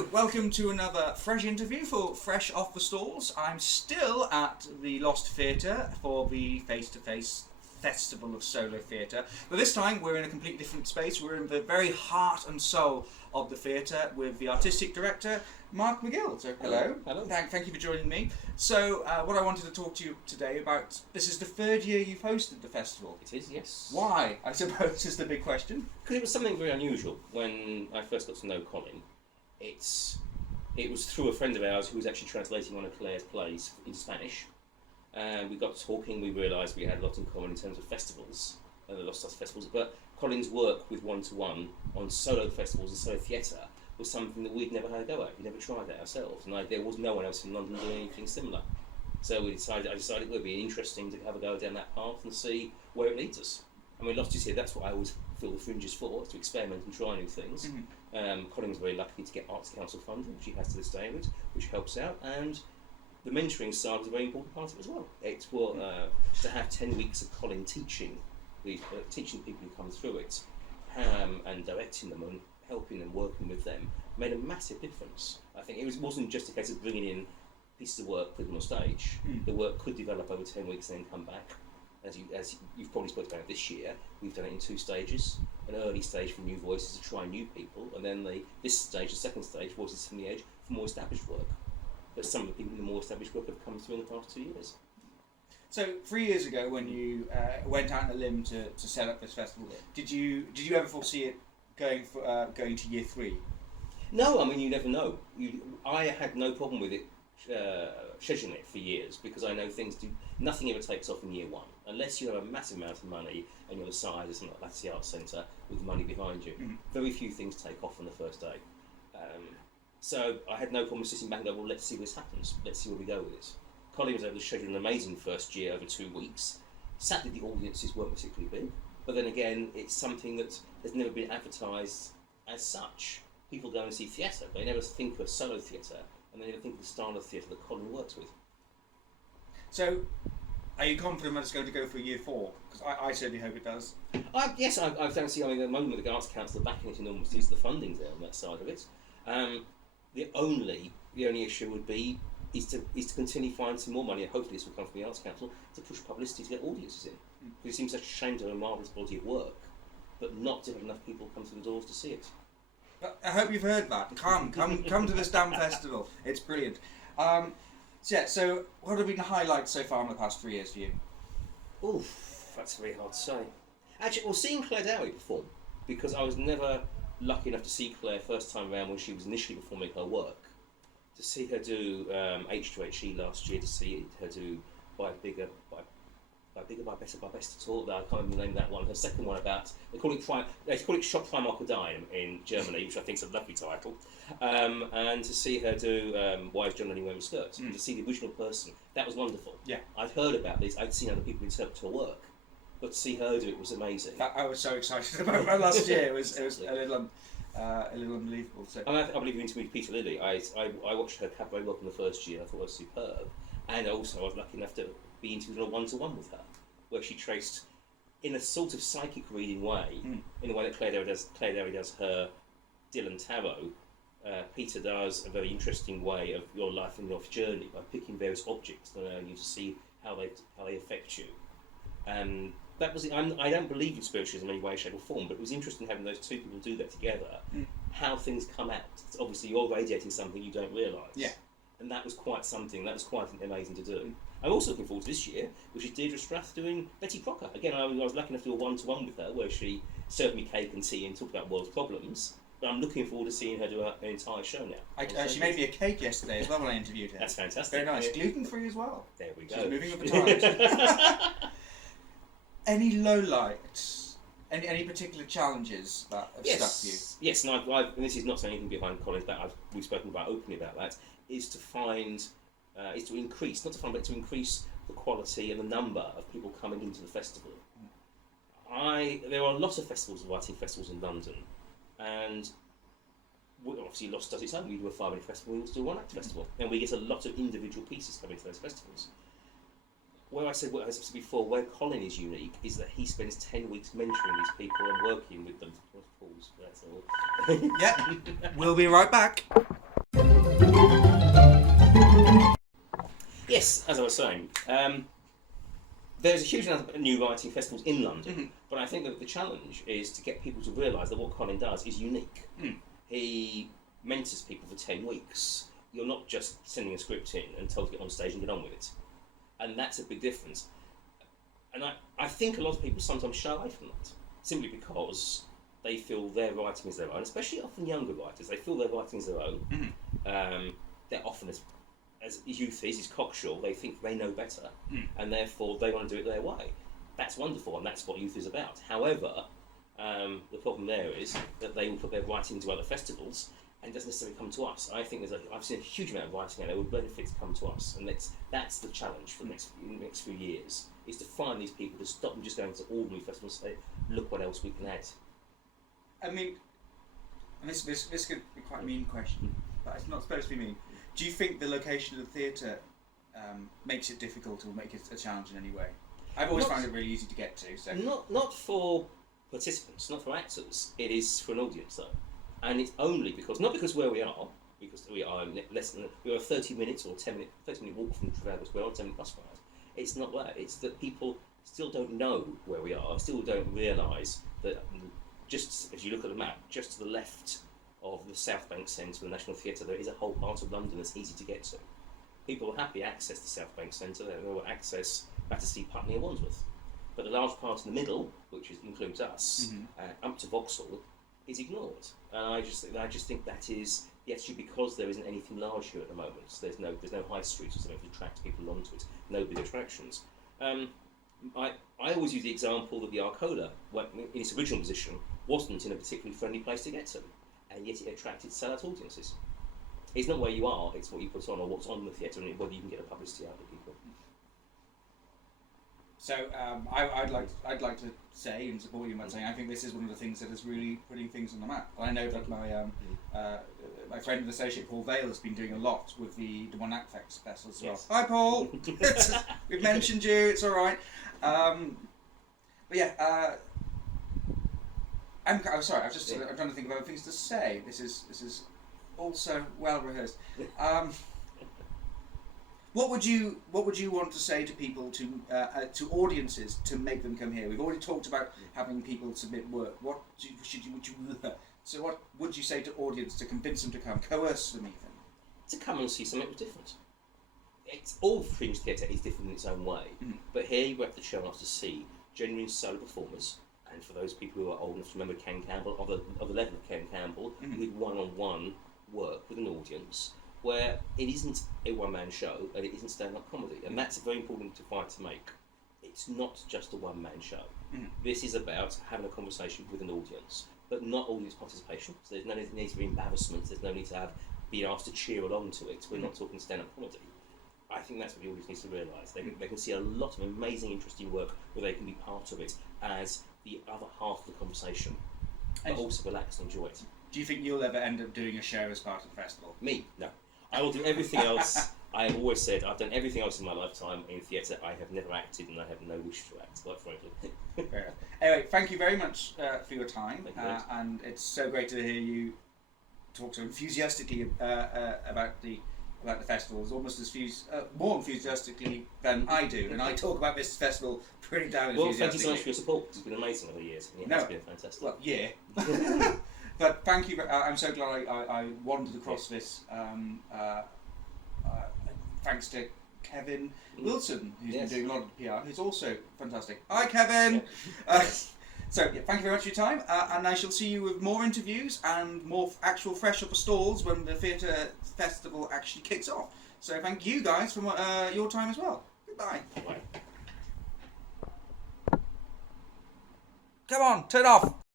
Hello, welcome to another fresh interview for Fresh Off the Stalls. I'm still at the Lost Theatre for the face-to-face Festival of Solo Theatre, but this time we're in a completely different space. We're in the very heart and soul of the theatre with the artistic director, Mark Magill. So hello. Hello. Thank you for joining me. So what I wanted to talk to you today about, this is the third year you've hosted the festival. It is, yes. Why, I suppose, is the big question. Because it was something very unusual when I first got to know Colin. It was through a friend of ours who was actually translating one of Claire's plays in Spanish. And we got talking, we realised we had a lot in common in terms of festivals, the Lost Stars festivals, but Colin's work with one-to-one on solo festivals and solo theatre was something that we'd never had a go at. We'd never tried that ourselves, and there was no one else in London doing anything similar. So I decided it would be interesting to have a go down that path and see where it leads us. I mean, Lost is here, that's what I always feel the Fringe is for, to experiment and try new things. Mm-hmm. Colin was very lucky to get Arts Council funding, which he has to this day, which helps out, and the mentoring side was a very important part of it as well. It was to have 10 weeks of Colin teaching people who come through it, and directing them and helping them, working with them, made a massive difference. I think it wasn't just a case of bringing in pieces of work, putting them on stage. The work could develop over 10 weeks and then come back. As you've probably spoken about this year, we've done it in 2 stages. An early stage for new voices to try new people, and then this stage, the second stage, voices from the edge for more established work. But some of the people in the more established work have come through in the past 2 years. So 3 years ago, when you went out on a limb to set up this festival, did you ever foresee it going to year 3? No, I mean, you never know. I had no problem with it scheduling it for years, because I know nothing ever takes off in year 1 unless you have a massive amount of money and you're the size of something like the Arts Centre with money behind you. Mm-hmm. Very few things take off on the first day. So I had no problem sitting back and go, well, let's see what happens. Let's see where we go with it. Colin was able to schedule an amazing first year over 2 weeks. Sadly, the audiences weren't particularly big. But then again, it's something that has never been advertised as such. People go and see theatre. They never think of solo theatre, and they never think of the style of theatre that Colin works with. So, are you confident that it's going to go for year 4? Because I certainly hope it does. Yes, I fancy. I mean, at the moment, with the Arts Council backing it enormously, so the funding's there on that side of it. The only issue would be is to continue to find some more money, and hopefully this will come from the Arts Council, to push publicity to get audiences in. Because it seems such a shame to have a marvellous body of work, but not to have enough people come through the doors to see it. I hope you've heard that. Come to this damn festival. It's brilliant. So what have been the highlights so far in the past 3 years for you? Oof, that's very hard to say. Actually, well, seeing Claire Dowie perform, because I was never lucky enough to see Claire first time around when she was initially performing her work. To see her do H2HE last year, to see her do By Bigger, By Better, By Best at all. I can't remember the name of that one. Her second one about they call it Shop Freimarkt Dime in Germany, which I think is a lovely title. And to see her do Why Is John Only Wearing Skirts? To see the original person, that was wonderful. Yeah, I'd heard about this. I'd seen other people interpret her work, but to see her do it was amazing. I was so excited about that last year. It was a little unbelievable. So. I believe you interviewed Peter Lilly. I watched her cabaret work in the first year. I thought it was superb, and also I was lucky enough to be interviewed on a one-to-one with her, where she traced, in a sort of psychic reading way, in the way that Claire Dowie does her Dylan Tarot. Peter does a very interesting way of your life and your journey by picking various objects and allowing you to see how they affect you. That was. I don't believe in spiritualism in any way, shape, or form, but it was interesting having those two people do that together. How things come out. It's obviously, you're radiating something you don't realise. Yeah. And that was quite something. That was quite amazing to do. I'm also looking forward to this year, which is Deirdre Strath doing Betty Crocker. Again, I was lucky enough to do a one-to-one with her, where she served me cake and tea and talked about world's problems. But I'm looking forward to seeing her do an entire show now. She made me a cake yesterday as well when I interviewed her. That's fantastic. Very nice. Gluten-free as well. There we go. She's moving with the times. Any lowlights? Any particular challenges that have stuck you? Yes, and this is not saying anything behind Colin's back. We've spoken about openly about that. Is to increase the quality and the number of people coming into the festival. There are a lot of festivals, writing festivals in London, and obviously Lost does its own. We do a 5-minute festival, we also do a 1-act festival, and we get a lot of individual pieces coming to those festivals. Where I said what I said before, where Colin is unique is that he spends 10 weeks mentoring these people and working with them. Pause, that's all. Yep, we'll be right back. yes, as I was saying, there's a huge amount of new writing festivals in London, but I think that the challenge is to get people to realise that what Colin does is unique. He mentors people for 10 weeks. You're not just sending a script in and told to get on stage and get on with it. And that's a big difference. And I think a lot of people sometimes shy away from that, simply because they feel their writing is their own, especially often younger writers. They feel their writing is their own. They're often, as youth is cocksure, they think they know better, and therefore they want to do it their way. That's wonderful, and that's what youth is about. However, the problem there is that they will put their writing into other festivals, and it doesn't necessarily come to us. I think I've seen a huge amount of writing out there with benefits come to us, and that's the challenge for the next few years, is to find these people to stop them just going to ordinary festivals and say, look what else we can add. I mean, and this could be quite a mean question, but it's not supposed to be mean. Do you think the location of the theatre makes it difficult or make it a challenge in any way? I've always found it really easy to get to. So. Not for participants, not for actors. It is for an audience, though, and it's only not because where we are, because we are we are 30 minutes or 30-minute walk from Trafalgar Square or 10-minute bus ride. It's not that. It's that people still don't know where we are, still don't realise that. Just as you look at the map, just to the left of the South Bank Centre, the National Theatre, there is a whole part of London that's easy to get to. People will happily access the South Bank Centre, they will access Battersea, Putney and Wandsworth. But the large part in the middle, which includes us, up to Vauxhall, is ignored. And I just think that is the attitude, because there isn't anything large here at the moment. There's no high street or something to attract people onto it, no big attractions. I always use the example that the Arcola, in its original position, wasn't in a particularly friendly place to get to, and yet it attracted sellout audiences. It's not where you are, it's what you put on or what's on the theatre, and whether you can get a publicity out of people. So I'd like to say and support you by saying I think this is one of the things that is really putting things on the map. I know that my friend and associate Paul Vale has been doing a lot with the Des Moines Act Festival as well. Yes. Hi Paul, we've mentioned you. It's all right. But yeah, I'm sorry. I'm trying to think of other things to say. This is also well rehearsed. What would you want to say to people, to audiences, to make them come here? We've already talked about having people submit work. What would you say to audience to convince them to come, coerce them even? To come and see something different. All fringe theatre is different in its own way, but here you have the chance to see genuine solo performers, and for those people who are old enough to remember Ken Campbell, of the level of Ken Campbell, with one-on-one work with an audience, where it isn't a one-man show and it isn't stand-up comedy, and that's a very important divide to make. It's not just a one-man show. This is about having a conversation with an audience, but not audience participation. So there's no need to be embarrassment. There's no need to be asked to cheer along to it. We're not talking stand-up comedy. I think that's what the audience needs to realise. They can see a lot of amazing, interesting work where they can be part of it as the other half of the conversation, but also relax and enjoy it. Do you think you'll ever end up doing a show as part of the festival? Me? No. I will do everything else. I have always said I've done everything else in my lifetime in theatre. I have never acted, and I have no wish to act, quite frankly. Anyway, thank you very much for your time, and it's so great to hear you talk so enthusiastically about the festivals, almost as more enthusiastically than I do, and I talk about this festival pretty damn enthusiastically. Well, thank you so much for your support. It's been amazing over the years. It's been fantastic. Well, yeah. But thank you. I'm so glad I wandered across this. Thanks to Kevin Wilson, who's been doing a lot of PR, who's also fantastic. Hi, Kevin. So, thank you very much for your time, and I shall see you with more interviews and more actual fresh upper stalls when the theatre festival actually kicks off. So, thank you guys for your time as well. Goodbye. Bye. Come on, turn off.